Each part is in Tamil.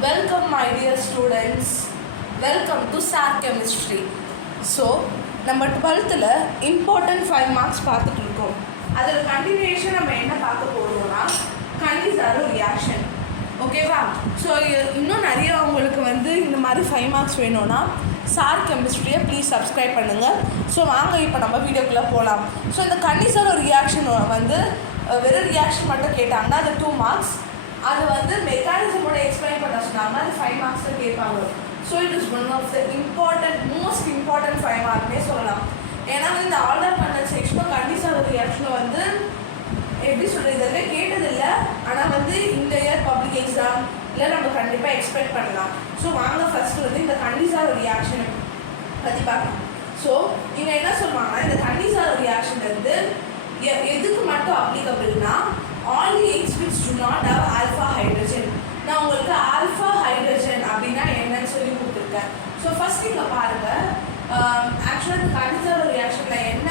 Welcome my dear students. Welcome to SAR Chemistry. So, நம்ம 12th important 5 marks பார்த்துட்டு இருக்கோம். அதோட கண்டினியூஷன் நம்ம என்ன பார்க்க போறோம்னா கண்டிசாரோ ரியாக்ஷன். ஓகேவா? ஸோ இன்னும் நிறைய உங்களுக்கு இந்த மாதிரி 5 மார்க்ஸ் வேணும்னா சார் கெமிஸ்ட்ரியை ப்ளீஸ் சப்ஸ்கிரைப் பண்ணுங்கள். ஸோ வாங்க இப்போ நம்ம வீடியோக்குள்ளே போகலாம். ஸோ இந்த கண்டிசாரோ ரியாக்ஷன் வெறும் ரியாக்ஷன் மட்டும் கேட்டாங்கன்னா அது 2 மார்க்ஸ். அது மெக்கானிசமோட எக்ஸ்பிளைன் பண்ண சொன்னாங்க, அது 5 மார்க்ஸில் கேட்பாங்க. So it is one of the most important 5 மார்க்னே சொல்லலாம். ஏன்னா இந்த ஆர்டர் பண்ண செக்ஷன் கண்டிசாரோ ரியாக்ஷனை எப்படி சொல்கிறது, இதெல்லாம் கேட்டதில்லை. ஆனால் இந்த இயர் பப்ளிக் எக்ஸாம் இல்லை நம்ம கண்டிப்பாக எக்ஸ்பெக்ட் பண்ணலாம். ஸோ வாங்க ஃபஸ்ட்டு இந்த கண்டிசாரோ ரியாக்ஷனை பற்றி பார்க்கலாம். ஸோ இங்கே என்ன சொல்லுவாங்கன்னா, இந்த கண்டிசாரோ ரியாக்ஷன் எதுக்கு மட்டும் அப்ளிகபிள்னா all the eggs which do not have alpha hydrogen. நான் உங்களுக்கு ஆல்ஃபா ஹைட்ரஜன் அப்படின்னா என்னன்னு சொல்லி கொடுத்துருக்கேன். ஸோ ஃபர்ஸ்ட் இங்கே பாருங்கள், ஆக்சுவலாக இந்த கண்டிசாரோ ரியாக்ஷனில் என்ன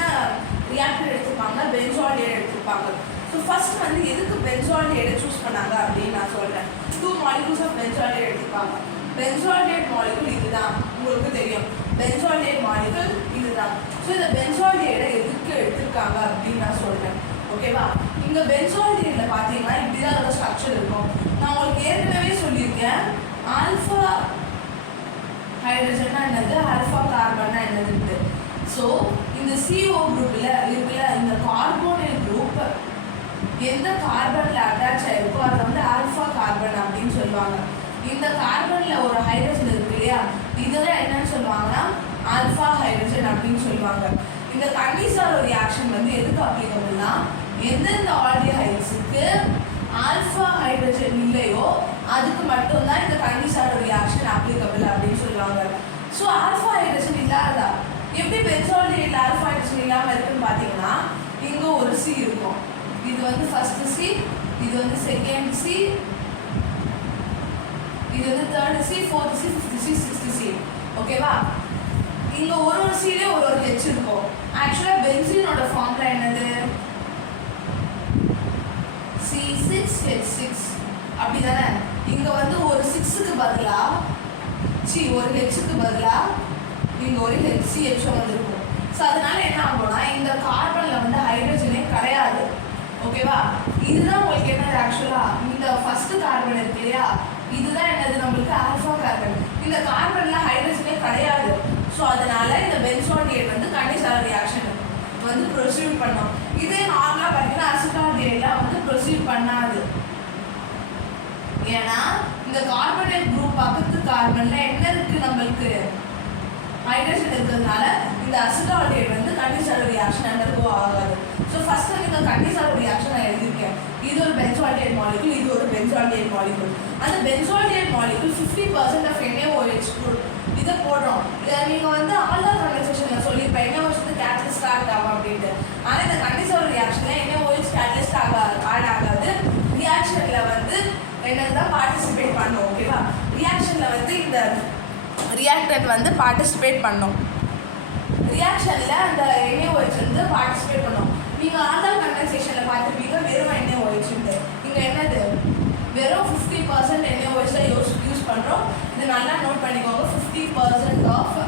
ரியாக்டர் எடுத்துப்பாங்க, பென்சால்டேட் எடுத்துப்பாங்க. ஸோ ஃபர்ஸ்ட் எதுக்கு பென்சால்டேட்டை சூஸ் பண்ணாங்க அப்படின்னு நான் சொல்கிறேன். 2 molecules ஆஃப் பென்சால்டேட் எடுத்துப்பாங்க. பென்சால்டேட் மாலிகுல் இதுதான், உங்களுக்கு தெரியும். பென்சால்டேட் மாலிகுல் இதுதான். ஸோ இந்த பென்சால்டேட்டை எதுக்கு எடுத்துருக்காங்க அப்படின்னு நான் சொல்கிறேன். ஓகேவா? இங்கே பென்சால்டேட்டில் பார்த்தீங்கன்னா இப்படி தான் அதோட ஸ்ட்ரக்சர் இருக்கும். நான் உங்களுக்கு ஏற்கனவே சொல்லியிருக்கேன், ஆல்ஃபா ஹைட்ரஜன்னா என்னது, ஆல்ஃபா கார்பன்னா என்னதுன்ட்டு. ஸோ இந்த CO குரூப்பில் இருக்குல்ல, இந்த கார்போனைல் குரூப் எந்த கார்பனில் அட்டாச் ஆகிருக்கோ அதை ஆல்ஃபா கார்பன் அப்படின்னு சொல்லுவாங்க. இந்த கார்பனில் ஒரு ஹைட்ரஜன் இருக்கு இல்லையா, இதுதான் என்னன்னு சொல்லுவாங்கன்னா ஆல்ஃபா ஹைட்ரஜன் அப்படின்னு சொல்லுவாங்க. இந்த கண்டிசாரோ ரியாக்ஷன் எதுக்கு அப்ளிகபிள்னா, எந்தெந்த ஆல்டிஹைட்ஸுக்கு ஆல்ஃபா ஹைட்ரஜன் இல்லையோ அதுக்கு மட்டும்தான் இந்த கண்டிசாரோ ரியாக்ஷன் அப்ளிகபிள் அப்படின்னு சொல்லுவாங்க. ஸோ ஆல்ஃபா ஹைட்ரஜன் இல்லாததா, எப்படி பென்சால்டேட்டில் ஆல்ஃபா ஹைட்ரஜன் இல்லாமல் இருக்குன்னு பார்த்தீங்கன்னா, இங்கே ஒரு C இருக்கும். இது ஃபர்ஸ்ட் C, இது செகண்ட் C, இது third C, fourth C, fifth C, sixth C. ஓகேவா? இங்கே ஒரு சீலே ஒரு H இருக்கும். ஆக்சுவலாக பென்சீனோட ஃபார்முலா என்னது, C6H6 அப்படி தானே. இங்கே ஒரு 6க்கு பதிலாக ஒரு Hக்கு பதிலாக இங்கே ஒரு HCH இருக்கும். ஸோ அதனால என்ன ஆகும்னா, இந்த கார்பனில் ஹைட்ரஜனே கிடையாது. ஓகேவா? இதுதான் உங்களுக்கு என்னது, ஆக்சுவலாக இந்த ஃபர்ஸ்ட் கார்பன் இருக்கு இல்லையா, இதுதான் என்னது நம்மளுக்கு ஆல்ஃபா கார்பன். இந்த கார்பனில் ஹைட்ரஜனே கிடையாது. ஸோ அதனால இந்த பென்சால்டேட் கண்டிசாரோ ரியாக்ஷன் ப்ரொசீட் பண்ணும். இதே நார்மலாக பார்த்தீங்கன்னா அசிட்டால்டேட்லாம் ப்ரொசீட் பண்ணாது. ஏன்னா இந்த கார்பனேட் குரூப் பக்கத்து கார்பன்ல என்ன இருக்கு, நம்மளுக்கு ஹைட்ரஜன் இருக்கிறதுனால இந்த அசிட்டால்டேட் கண்டிசாரோ ரியாக்ஷன் அண்டர்கோ ஆகாது. ஸோ ஃபர்ஸ்ட் இந்த கண்டிசாரோ ரியாக்ஷன் நான் எழுதியிருக்கேன். இது ஒரு பென்சால்டேட் மாலிகுல், இது ஒரு பென்சால்டேட் மாலிகுல். அந்த பென்சால்டேட் மாலிகுல் 50% ஆஃப் NaOH குரூப் இதை போடுறோம். இதை நீங்கள் ஆல்டர் கண்டென்சேஷனில் சொல்லியிருப்பேன், NaOH கேட்டலிஸ்ட் ஆட் ஆகும் அப்படின்ட்டு. ஆனால் இந்த கண்டிசாரோ ரியாக்ஷனில் NaOH கேட்டலிஸ்ட் ஆட் ஆகாது. ரியாக்ஷனில் என்னதான் பார்ட்டிசிபேட் பண்ணும். ஓகேவா? ரியாக்ஷனில் இந்த ரியாக்டன்ட் பார்ட்டிசிபேட் பண்ணும். ரியாக்ஷனில் அந்த NaOH பார்ட்டிசிபேட் பண்ணும். நீங்கள் ஆல்டர் கண்டென்சேஷனில் பார்த்துருப்பீங்க, வெறும் NaOH. இங்கே என்னது, வெறும் 50% NaOH யூஸ் பண்ணுறோம். இது நல்லா நோட் பண்ணிக்கோங்க. 50% ஆஃப்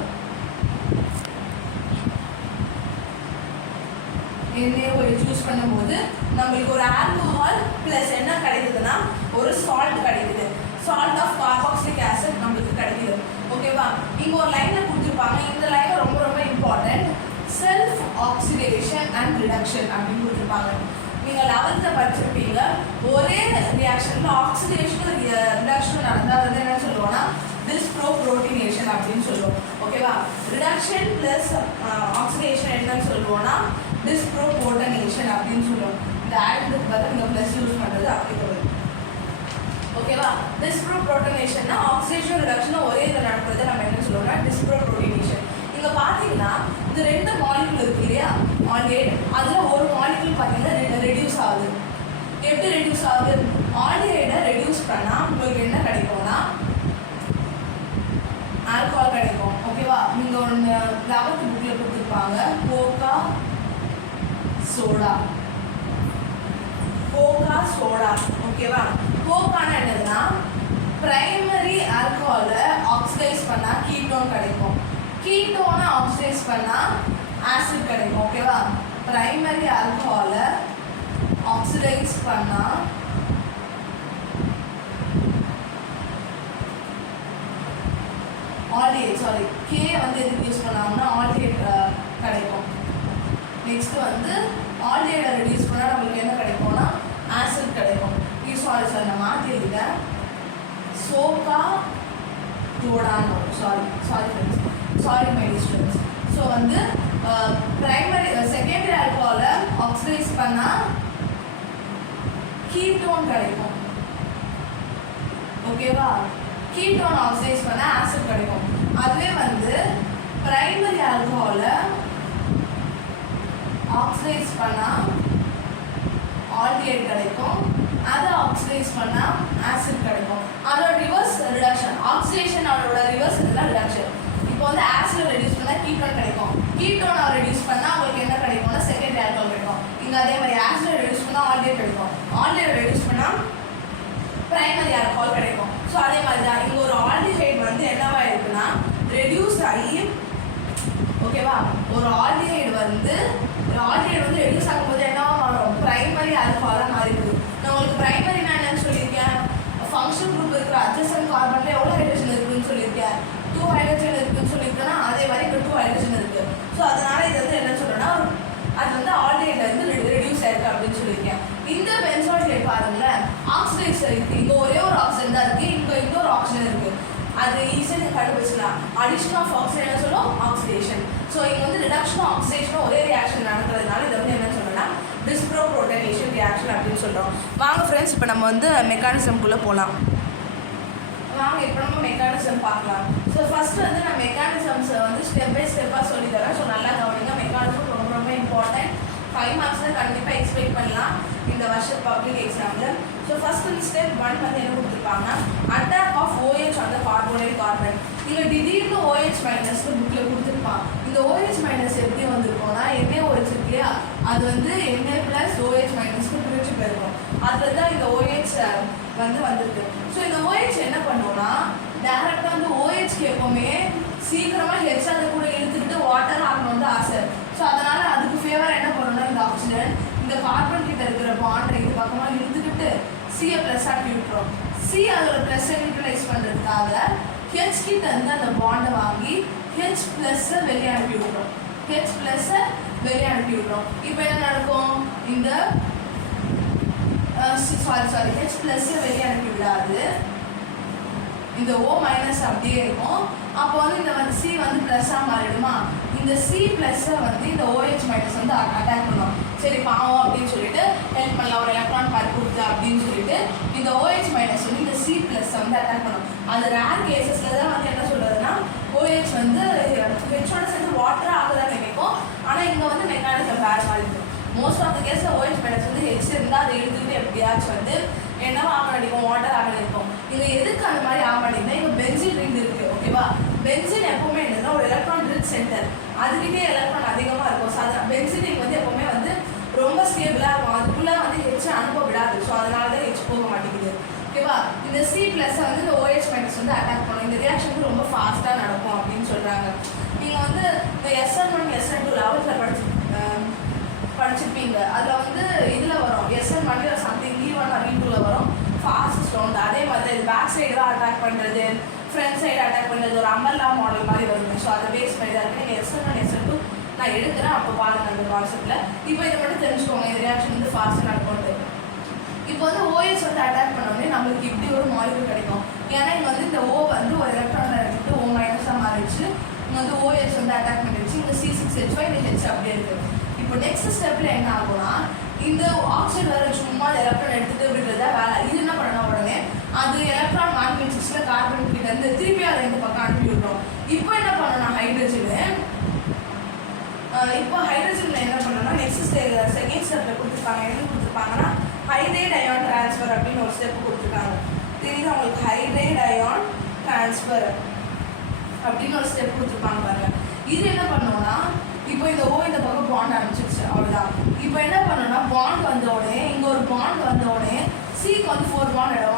NaOH யூஸ் பண்ணும்போது நம்மளுக்கு ஒரு ஆல்கஹால் ப்ளஸ் என்ன கிடைக்குதுன்னா ஒரு சால்ட் கிடைக்குது. சால்ட் ஆஃப் கார்பாக்சிலிக் ஆசிட் நம்மளுக்கு கிடைக்குது. ஓகேவா? இங்கே ஒரு லைனில் கொடுத்துருப்பாங்க. இந்த லைன் ரொம்ப ரொம்ப important. Self oxidation and reduction அப்படின்னு கொடுத்துருப்பாங்க. நீங்கள் 11th படிச்சிருப்பீங்க. ஒரே ரியாக்ஷனில் ஆக்சிடேஷனும் ரிடக்ஷனும் நடந்தால் என்ன சொல்லுவோம்னா டிஸ்ப்ரோப்ரோட்டினேஷன் அப்படின்னு சொல்லுவோம். ஓகேவா? ரிடக்ஷன் ப்ளஸ் ஆக்சிடேஷன் என்னன்னு சொல்லுவோம்னா டிஸ்ப்ரோபோட்டனேஷன் அப்படின்னு சொல்லுவோம். இந்த ஆக்டுக்கு பதில் நீங்கள் ப்ளஸ் யூஸ் பண்ணுறது அப்ளிகபிள். ஓகேவா? டிஸ்ப்ரோபோட்டனேஷன்னா ஆக்சிடேஷன் ரிடக்ஷனும் ஒரே இதில் நடக்கிறது நம்ம என்ன சொல்லுவோம்னா டிஸ்ப்ரோபோட்டினேஷன். இங்கே பார்த்தீங்கன்னா இந்த 2 மாலிகுல் இருக்கு இல்லையா, ஆல்டிஹைட், அதில் ஒரு மாலிகுல் பார்த்தீங்கன்னா ரெடியூஸ் ஆகுது. எப்படி ரெடியூஸ் ஆகுது, ஆல்டிஹைடை ரெடியூஸ் பண்ணால் உங்களுக்கு என்ன கிடைக்கும்னா ஆல்கஹால் கிடைக்கும். ஓகேவா? நீங்கள் ஒன்று 11th புக்கில் கொடுத்துருப்பாங்க, கோகா சோடா. ஓகேவா? கோக்கான என்னதுன்னா பிரைமரி ஆல்கஹாலை ஆக்சிடைஸ் பண்ணால் கீட்டோன் கிடைக்கும். கீட்டோனை ஆக்சிடைஸ் பண்ணால் ஆசிட் கிடைக்கும். ஓகேவா? பிரைமரி ஆல்கஹாலை ஆக்சிடைஸ் பண்ணால் ஆல்டிஹைட், சாரி கே வந்து எதுக்கு யூஸ் பண்ணாங்கன்னா ஆல்டிஹைட் கிடைக்கும். நெக்ஸ்ட் வந்து ஆல்டிஹைடை ரெடியூஸ் பண்ணால் நம்மளுக்கு என்ன கிடைக்கும்னா ஆசிட் கிடைக்கும். சாரி நான் மாற்றி எழுதிட்டேன். சோகா ஜோடானோ, சாரி மை ஸ்டூடெண்ட்ஸ். ஸோ வந்து பிரைமரி செகண்டரி ஆல்கஹாலை ஆக்சிடைஸ் பண்ணால் கீட்டோன் கிடைக்கும். ஓகேவா? கீட்டோன் ஆக்சிடைஸ் பண்ணால் ஆசிட் கிடைக்கும். அதுவே வந்து பிரைமரி ஆல்கஹாலை ஆக்சிடைஸ் பண்ணால் ஆல்டிஹைட் கிடைக்கும். அதை ஆக்சிடைஸ் பண்ணால் ஆசிட் கிடைக்கும். அதோட ரிவர்ஸ் ரிடக்ஷன், ஆக்சிடேஷன் அதோட ரிவர்ஸ் இதெல்லாம் ரிடக்ஷன். இப்போ வந்து ஆசிடை ரெடியூஸ் பண்ணால் கீட்டோன் கிடைக்கும். கீட்டோனை ரெடியூஸ் பண்ணால் உங்களுக்கு என்ன கிடைக்கும்னா செகண்டரி ஆல்கஹால் கிடைக்கும். இங்கே அதே மாதிரி ஆசிடை ரெடியூஸ் பண்ணால் ஆல்டிஹைட் கிடைக்கும். ஆல்டிஹைட் ரெடியூஸ் பண்ணால் பிரைமரி ஆல்கஹால் கிடைக்கும். ஸோ அதே மாதிரி தான் இங்கே ஒரு ஆல்டிஹைட் வந்து என்னவா இருக்குன்னா ரெடியூஸ் ஆகி, ஓகேவா? ஒரு ஆல்டிஹைட் வந்து ரெடியூஸ் ஆகும்போது என்னவா மாறும்? பிரைமரி ஆல்கஹாலாக மாறிடுது. நான் உங்களுக்கு பிரைமரினா என்னன்னு சொல்லியிருக்கேன். ஃபங்க்ஷன் குரூப் இருக்கிற அட்ஜசன்ட் கார்பன்ல எவ்வளோ ஹைட்ரஜன் இருக்குன்னு சொல்லியிருக்கேன். 2 ஹைட்ரஜன் இருக்குன்னு சொல்லியிருக்கேன்னா அதே மாதிரி இங்கே 2 ஹைட்ரஜன் இருக்கு. ஸோ அதனால இது வந்து என்ன சொல்றேன்னா அது வந்து ஆல்டிஹைட்ல இருந்து ரெடியூஸ் ஆயிருக்கு அப்படின்னு சொல்லியிருக்கேன். இந்த பென்சால்டிஹைட் பாருங்களேன், ஆக்சிடைஸ் இருக்கு. இங்கே ஒரே ஒரு ஆக்சிஜன் தான் இருக்கு, இங்கே இன்னொரு ஆக்சிஜன் இருக்கு. அது ஈஸியாக நீங்கள் கண்டுபிடிச்சிடலாம். அடிஷன் ஆஃப் ஆக்சிஜன் என்ன சொல்லும்? ஆக்சிடேஷன். ஸோ இங்கே வந்து ரிடக்ஷனும் ஆக்சிடேஷனும் ஒரே ரியாக்ஷன் நடக்கிறதுனால இதை வந்து என்ன சொல்லணும்னா டிஸ்ப்ரோபோட்டனேஷன் ரியாக்ஷன் அப்படின்னு சொல்கிறோம். வாங்க ஃப்ரெண்ட்ஸ், இப்போ நம்ம வந்து மெக்கானிசம்குள்ளே போகலாம். வாங்க இப்போ நம்ம மெக்கானிசம் பார்க்கலாம். ஸோ ஃபஸ்ட்டு வந்து நான் மெக்கானிசம்ஸை வந்து ஸ்டெப் பை ஸ்டெப்பாக சொல்லி தரேன். ஸோ நல்லா கவனிங்க. மெக்கானிசம் ரொம்ப ரொம்ப இம்பார்ட்டன்ட். 5 மார்க்ஸில் கண்டிப்பாக எக்ஸ்பெக்ட் பண்ணலாம் இந்த வருஷம் பப்ளிக் எக்ஸாமில். ஸோ ஃபஸ்ட் வந்து ஸ்டெப் 1 வந்து என்ன கொடுத்துருப்பாங்கன்னா அட்டாக் ஆஃப் OH அந்த கார்போனைல் கார்பன். இங்கே திடீர்னு OH மைனஸ்னு புக்கில் கொடுத்துருப்பான். இந்த OH மைனஸ் எப்படி வந்திருக்கோம்னா NaOH இருக்கு இல்லையா, அது வந்து Na + OH மைனஸ்க்கு பிரிச்சு போயிருக்கும். அதில் தான் இந்த OH வந்து வந்திருக்கு. ஸோ இந்த OH என்ன பண்ணுவோம்னா டேரெக்டாக வந்து OHக்கு எப்போவுமே சீக்கிரமாக ஹெச் அதை கூட இழுத்துக்கிட்டு வாட்டர் ஆகணும் வந்து ஆசை. ஸோ அதனால் அதுக்கு ஃபேவர் என்ன பண்ணணும்னா இந்த ஆக்சிஜன் இந்த கார்பன் கிட்ட இருக்கிற பாண்டை இது பக்கமாக இழுத்துக்கிட்டு சியை ப்ளஸ் ஆக்கி விட்டுரும். சி அதோட ப்ளஸ்ஸை யூட்டிலைஸ் பண்ணுறதுக்காக ஹெச் கிட்ட இருந்து அந்த பாண்டை வாங்கி ஹெச் ப்ளஸ்ஸை வெளியே அனுப்பி விட்டுரும். ஹெச் ப்ளஸ்ஸை வெளியே அனுப்பி விட்டுரும். இப்போ என்ன நடக்கும்? இந்த சாரி ஹெச் ப்ளஸ்ஸை வெளியே அனுப்பி விடாது, இந்த O மைனஸ் அப்படியே இருக்கும். அப்போ வந்து இந்த வந்து சி வந்து ப்ளஸ்ஸாக மாறிடுமா? இந்த சி ப்ளஸ்ஸை வந்து இந்த OH மைனஸ் வந்து அட்டாக் பண்ணும். சரி பாவம் அப்படின்னு சொல்லிட்டு ஹெல்ப் பண்ணலாம், ஒரு எலக்ட்ரான் பார் கொடுத்து அப்படின்னு சொல்லிட்டு இந்த OH மைனஸ் வந்து இந்த சி ப்ளஸ்ஸை வந்து அட்டாக் பண்ணும். அது ரேர் கேசஸில் தான் வந்து என்ன சொல்கிறதுனா OH வந்து ஹெச்சோட சேர்ந்து வாட்டராக ஆகுதான் நினைக்கும். ஆனால் இங்கே வந்து மெக்கானிசம் வேறு மாதிரி இருக்கும். மோஸ்ட் ஆஃப் த கேஸில் OH மைனஸ் வந்து ஹெச் இருந்தால் அதை எழுதிட்டு எப்படியாச்சும் வந்து என்னவா ஆக அடிக்கும்? வாட்டர் ஆக இருக்கும். இங்கே எதுக்கு அந்த மாதிரி ஆக மாட்டேங்குதுன்னா இங்கே பென்சின் ரிங் இருக்குது. ஓகேவா? பென்சின் எப்பவுமே என்னன்னா ஒரு எலக்ட்ரான் ரிச் சென்டர், அதுக்கிட்டே எலக்ட்ரான் அதிகமாக இருக்கும். ஸோ அது பென்சின் ரிங் வந்து எப்பவுமே வந்து ரொம்ப ஸ்டேபிளாக இருக்கும். அதுக்குள்ளே வந்து ஹெச் அனுப்ப விடாது. ஸோ அதனால தான் ஹெச் போக மாட்டேங்குது. ஓகேவா? இந்த சி ப்ளஸ் வந்து இந்த OH மைனஸ் வந்து அட்டாக் பண்ணும். இந்த ரியாக்ஷன் வந்து ரொம்ப ஃபாஸ்ட்டாக நடக்கும் அப்படின்னு சொல்கிறாங்க. நீங்கள் வந்து இந்த SN1 SN2 11th படிச்சிருப்பீங்க. அதில் வந்து இதில் வரும் SN1 சம்திங் E1 E2 வரும் ஃபாஸ்ட் ரவுண்ட். அதே மாதிரி இது பேக் சைடு தான் அட்டாக் பண்ணுறது, ஃப்ரண்ட் சைடு அட்டாக் பண்ணுறது, ஒரு அம்பர்லா மாடல் மாதிரி வருது. ஸோ அதை பேஸ் பண்ணி தான் இருக்குது. நீங்கள் SN1 SN2 நான் எடுக்கிறேன், அப்போ பாருங்கள் அந்த கான்செப்டில். இப்போ இதை மட்டும் தெரிஞ்சுக்கோங்க, இந்த ரியாக்ஷன் வந்து ஃபாஸ்ட்டாக நடக்கும்ட்டு. இப்போ வந்து OH வந்து அட்டாக் பண்ணோடனே நம்மளுக்கு இப்படி ஒரு மாலிகுல் கிடைக்கும். ஏன்னா இங்கே வந்து இந்த O வந்து ஒரு எலக்ட்ரான் எடுத்துட்டு O மைனஸாக மாறிடுச்சு. இங்கே வந்து OH வந்து அட்டாக் பண்ணிடுச்சு. இங்கே C6H5 இந்த ஹெச் அப்படியே இருக்குது. இப்போ நெக்ஸ்ட் ஸ்டெப்பில் என்ன ஆகும்னா இந்த ஆக்சைடு வேறு சும்மா எலக்ட்ரான் எடுத்துகிட்டு விடுறதா வேலை. இது என்ன பண்ண உடனே அது எலக்ட்ரான் மேக்னெட்டிக்ஸில் கார்பன் கிட்ட இருந்து திருப்பி அதை இந்த பக்கம் அனுப்பி விடுறோம். இப்போ என்ன பண்ணணும் ஹைட்ரஜனு, இப்போ ஹைட்ரஜனில் என்ன பண்ணணும்னா நெக்ஸ்ட் செகண்ட் ஸ்டெப்பில் கொடுத்துருப்பாங்க. என்ன கொடுத்துருப்பாங்கன்னா ஹைட்ரைட் அயான் ட்ரான்ஸ்ஃபர் அப்படின்னு ஒரு ஸ்டெப் கொடுத்துருக்காங்க. தெரியுது அவங்களுக்கு? ஹைட்ரைட் அயான் ட்ரான்ஸ்ஃபர் அப்படின்னு ஒரு ஸ்டெப் கொடுத்துருப்பாங்க பாருங்க. இது என்ன பண்ணோம்னா இப்போ இந்த O இந்த பக்கம் பாண்ட் அனுப்பிச்சிருச்சு, அவ்வளோதான். இப்போ என்ன பண்ணணும்னா பாண்ட் வந்தோடனே இங்கே ஒரு பாண்ட் வந்தோடனே சிக்கு வந்து 4 பாண்ட் ஆகிடும்.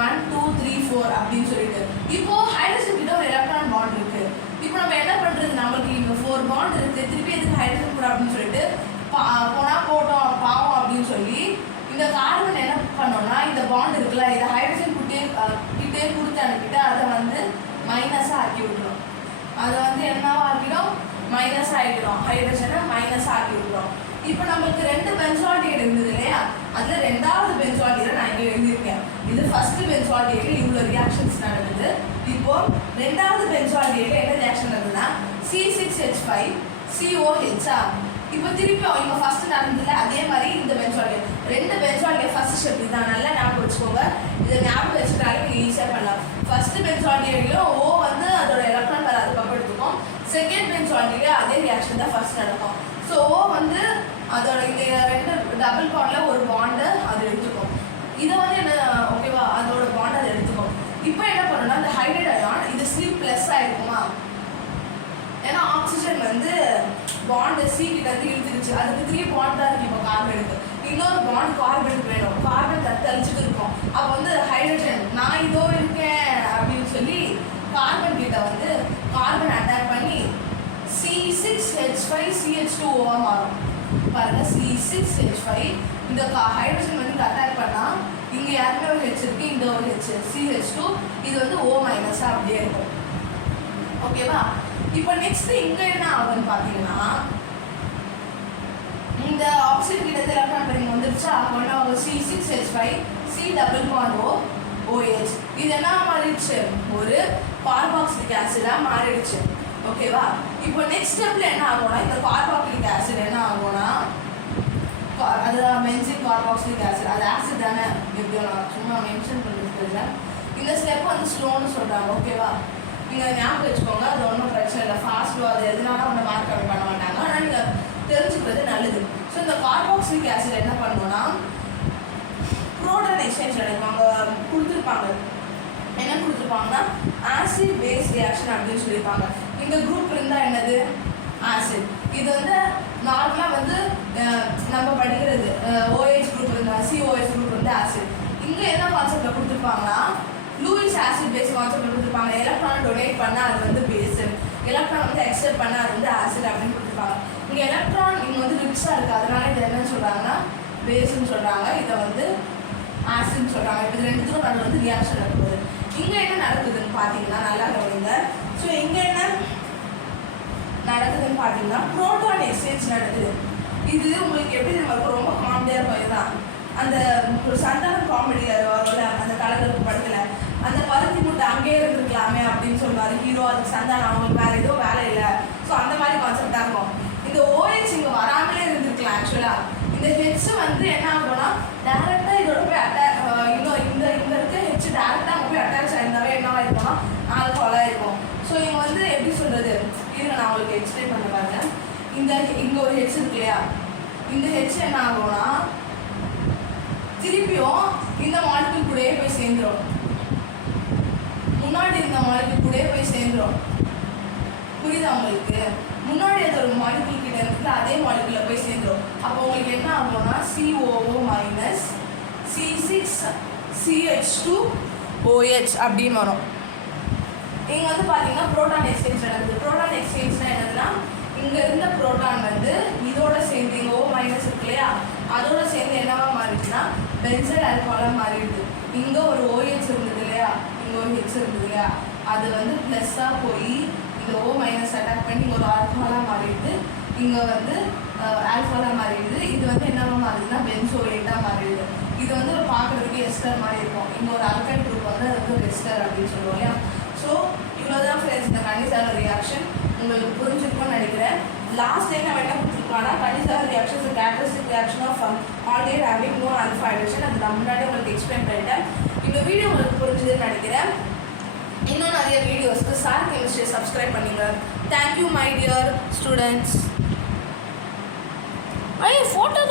1 2 3 4 அப்படின்னு சொல்லிட்டு இப்போ ஹைட்ரஜன் கிட்ட ஒரு எலக்ட்ரான் பாண்ட் இருக்கு. இப்போ நம்ம என்ன பண்றது, நமக்கு இங்க 4 பாண்ட் இருக்கு, திருப்பி எதுக்கு ஹைட்ரஜன் கூட அப்படின்னு சொல்லிட்டு போனா போட்டோம் பாவம் அப்படின்னு சொல்லி இந்த கார்பன் என்ன பண்ணோம்னா இந்த பாண்ட் இருக்குல்ல இதை ஹைட்ரஜன் கிட்டே கொடுத்து அனுப்பிட்டு அதை வந்து மைனஸாக ஆக்கி விட்டுரும். அதை வந்து என்னவா ஆக்கிடும், மைனஸ் ஆகிடும், ஹைட்ரஜனை மைனஸ் ஆக்கி விட்டுரும். இப்போ நம்மளுக்கு 2 பென்சால்டிகைடு இருந்தது இல்லையா, அதில் 2வது பென்சால்டிகைடை நான் இங்கே எழுதியிருக்கேன். இது ஃபர்ஸ்ட் பென்சால்டிகைடில் இவ்வளோ ரியாக்ஷன்ஸ் நடக்குது. இப்போ 2வது பென்சால்டிகைடில் என்ன ரியாக்ஷன் நடக்குதுன்னா C6H5 COH. இப்போ திருப்பி அவங்க ஃபர்ஸ்ட் நடந்ததுல அதே மாதிரி இந்த பென்சால்டிகைடு 2 பென்சால்டிகைடு ஃபர்ஸ்ட் ஸ்டெப் இதுதான். நல்லா ஞாபகம் வச்சுக்கோங்க, இதை ஞாபகம் வச்சுட்டாலே நீங்கள் ஈஸியாக பண்ணலாம். ஃபர்ஸ்ட் பென்சால்டிகைடிலும் O வந்து அதோட எலக்ட்ரான் வேறு அது பக்கம் எடுத்துக்கும். செகண்ட் பென்சால்டிகைடு அதே ரியாக்ஷன் தான் ஃபர்ஸ்ட் நடக்கும். ஸோ O வந்து அதோட இந்த 2 டபுள் பாண்டில் ஒரு பாண்டை அது எடுத்துக்கும். இதை வந்து என்ன ஓகேவா, அதோட பாண்டை அதை எடுத்துக்கும். இப்போ என்ன பண்ணணும்னா இந்த ஹைட்ரேட் அயான் இது ஸ்லிப் ப்ளஸ் ஆகிருக்குமா, ஏன்னா ஆக்சிஜன் வந்து பாண்டு சி கிட்ட இருந்து இழுத்துருச்சு, அதுக்கு 3 பாண்ட் தான் இருக்கு. இப்போ கார்பனுக்கு இன்னொரு பாண்ட் கார்பனுக்கு வேணும், கார்பன் தத்தளிச்சுட்டு இருக்கும். அப்போ வந்து ஹைட்ரஜன் நான் இதோ இருக்கேன் அப்படின்னு சொல்லி கார்பன் கிட்ட வந்து கார்பன் அட்டாக் பண்ணி C6H5 CH2O மாறும். பாருங்க C6H5 இந்த ஹைட்ரஜன் வந்து அட்டாக் பண்ணா இங்க யாருமே ஒரு H இருக்கு, இந்த ஒரு H CH2, இது வந்து O மைனஸா அப்படியே இருக்கும். ஓகேவா, இப்போ நெக்ஸ்ட் இங்க என்ன ஆகுதுன்னு பாத்தீங்கன்னா இந்த ஆக்சிஜன் கிட்ட எலக்ட்ரான் பேரிங் வந்துருச்சா, ஒன்னா C6H5 C double bond O OH. இது என்ன மாறிடுச்சு, ஒரு கார்பாக்சிலிக் ஆசிடா மாறிடுச்சு. ஓகேவா, இப்போ நெக்ஸ்ட் ஸ்டெப்ல என்ன ஆகும்னா இந்த கார்பாக்சிலிக் ஆசிட் என்ன ஆகும்னா அது பென்சீன் கார்பாக்சிலிக் ஆசிட், அது ஆசிட் தானே, எப்படி நான் சும்மா மென்ஷன் பண்ணிட்டு இல்லை. இந்த ஸ்டெப் வந்து ஸ்லோன்னு சொல்றாங்க. ஓகேவா, நீங்கள் ஞாபகம் வச்சுக்கோங்க, அது ஒன்றும் பிரச்சனை இல்லை, ஃபாஸ்ட்டோ அது எதுனாலும் ஒன்று மார்க் கம்மி பண்ண மாட்டாங்க, ஆனால் நீங்கள் தெரிஞ்சுக்கிறது நல்லது. ஸோ இந்த கார்பாக்சிலிக் ஆசிட் என்ன பண்ணுவோம்னா புரோட்டான் எக்ஸ்சேஞ்ச் நடக்கும். அவங்க கொடுத்துருப்பாங்க, என்ன கொடுத்துருப்பாங்கன்னா ஆசிட் பேஸ் ரியாக்ஷன் அப்படின்னு சொல்லியிருப்பாங்க. இந்த குரூப் இருந்தால் என்னது ஆசிட். இது வந்து நார்மலாக வந்து நம்ம படிக்கிறது OH குரூப் இருந்தால் COH குரூப் வந்து ஆசிட். இங்கே என்ன கான்செப்டில் கொடுத்துருப்பாங்கன்னா லூயிஸ் ஆசிட் பேஸ் கான்செப்ட் கொடுத்துருப்பாங்க. எலக்ட்ரான் டொனேட் பண்ணால் அது வந்து பேஸ், எலக்ட்ரான் வந்து எக்ஸெப்ட் பண்ணால் அது வந்து ஆசிட் அப்படின்னு கொடுத்துருப்பாங்க. இங்கே எலக்ட்ரான் இங்கே வந்து ரிச்சாக இருக்குது, அதனால இது என்னன்னு சொல்கிறாங்கன்னா பேஸ்ன்னு சொல்கிறாங்க, இதை வந்து ஆசிட்னு சொல்கிறாங்க. இப்போ இது ரெண்டுத்துக்கும் நடுவில் வந்து ரியாக்ஷன் நடக்குது. இங்கே என்ன நடக்குதுன்னு பார்த்தீங்கன்னா நல்லா கவனிங்க. ஸோ இங்கே என்ன நடக்குதுன்னு பார்த்தீங்கன்னா புரோட்டான் எக்ஸ்சேஞ்ச் நடக்குது. இது உங்களுக்கு எப்படி நம்ம ரொம்ப காமெடியாக இருக்கும். இதுதான் அந்த ஒரு சந்தானம் காமெடியாக அவரோட அந்த கலகலப்பு படத்தில் அந்த பருத்தி முட்டை அங்கேயே இருந்திருக்கலாமே அப்படின்னு சொல்லுவார் ஹீரோ. அதுக்கு சந்தானம் அவங்களுக்கு வேறு எதுவும் வேலை இல்லை. ஸோ அந்த மாதிரி கான்செப்டாக இருக்கும். இந்த OH இங்கே வராமலே இருந்திருக்கலாம். ஆக்சுவலாக இந்த ஹெச் வந்து என்ன ஆகும்னா டேரெக்டாக இதோட போய் அட்டாக் இன்னும் இந்த இங்கே இருக்க ஹெச் டேரெக்டாக அங்கே போய் அட்டாச் ஆயிருந்தாவே என்னவா இருக்கும்னா ஆல்கஹாலாக இருக்கும். ஸோ இவங்க வந்து எப்படி சொல்கிறது, இருங்க நான் உங்களுக்கு எக்ஸ்பிளைன் பண்ண பாருங்க. இங்கே ஒரு ஹெச் இருக்கு இல்லையா, இந்த ஹெச் என்ன ஆகும்னா திருப்பியும் இந்த மாலிக்யூல் கூடயே போய் சேர்ந்துடும், முன்னாடி இருந்த மாலிக்யூல் கூடயே போய் சேர்ந்துடும். புரியுதா உங்களுக்கு, முன்னாடி அது ஒரு மாலிக்யூல் கிட்ட இருக்குல்ல அதே மாலிக்யூல போய் சேர்ந்துடும். அப்போ உங்களுக்கு என்ன ஆகும்னா COO மைனஸ் C6CH2OH அப்படின்னு வரும். இங்கே வந்து பார்த்தீங்கன்னா புரோட்டான் எக்ஸ்சேஞ்ச் நடக்குது. புரோட்டான் எக்ஸ்சேஞ்ச்னா என்னதுன்னா இங்கே இருந்த புரோட்டான் வந்து இதோட சேர்ந்து இங்கே O மைனஸ் இருக்கு இல்லையா, அதோட சேர்ந்து என்னவா மாறிடுச்சுன்னா பென்சைல் ஆல்கஹாலாக மாறிடுது. இங்கே ஒரு OH இருந்தது இல்லையா, இங்கே ஒரு H இருந்தது இல்லையா, அது வந்து ப்ளஸ்ஸாக போய் இந்த O மைனஸ் அட்டாக் பண்ணி இங்கே ஒரு ஆல்கஹாலாக மாறிடுது, இங்கே வந்து ஆல்கஹாலாக மாறிடுது. இது வந்து என்னவா மாறிடுதுன்னா பென்சோயேட்டாக மாறிடுது. இது வந்து ஒரு பார்க்குறதுக்கு எஸ்டர் மாதிரி இருக்கும். இங்கே ஒரு அல்கைல் குரூப் வந்து அது வந்து எஸ்டர் அப்படின்னு சொல்லுவோம் இல்லையா. ஸோ இவ்வளோதான் ஃப்ரெண்ட்ஸ் இந்த கனிசார ரியாக்ஷன் உங்களுக்கு புரிஞ்சிருக்கும்னு நினைக்கிறேன். லாஸ்ட் டைம் நம்ம என்ன கொடுத்துருக்கோம்னா Cannizzaro reactions characteristic reaction of already having no alpha hydrogen. அது நான் முன்னாடி உங்களுக்கு எக்ஸ்பிளைன் பண்ணிட்டேன். இந்த வீடியோ உங்களுக்கு புரிஞ்சுதுன்னு நினைக்கிறேன். இன்னும் நிறைய வீடியோஸ்க்கு சார் கெமிஸ்ட்ரி சப்ஸ்கிரைப் பண்ணுங்க. Thank you my dear students. Photo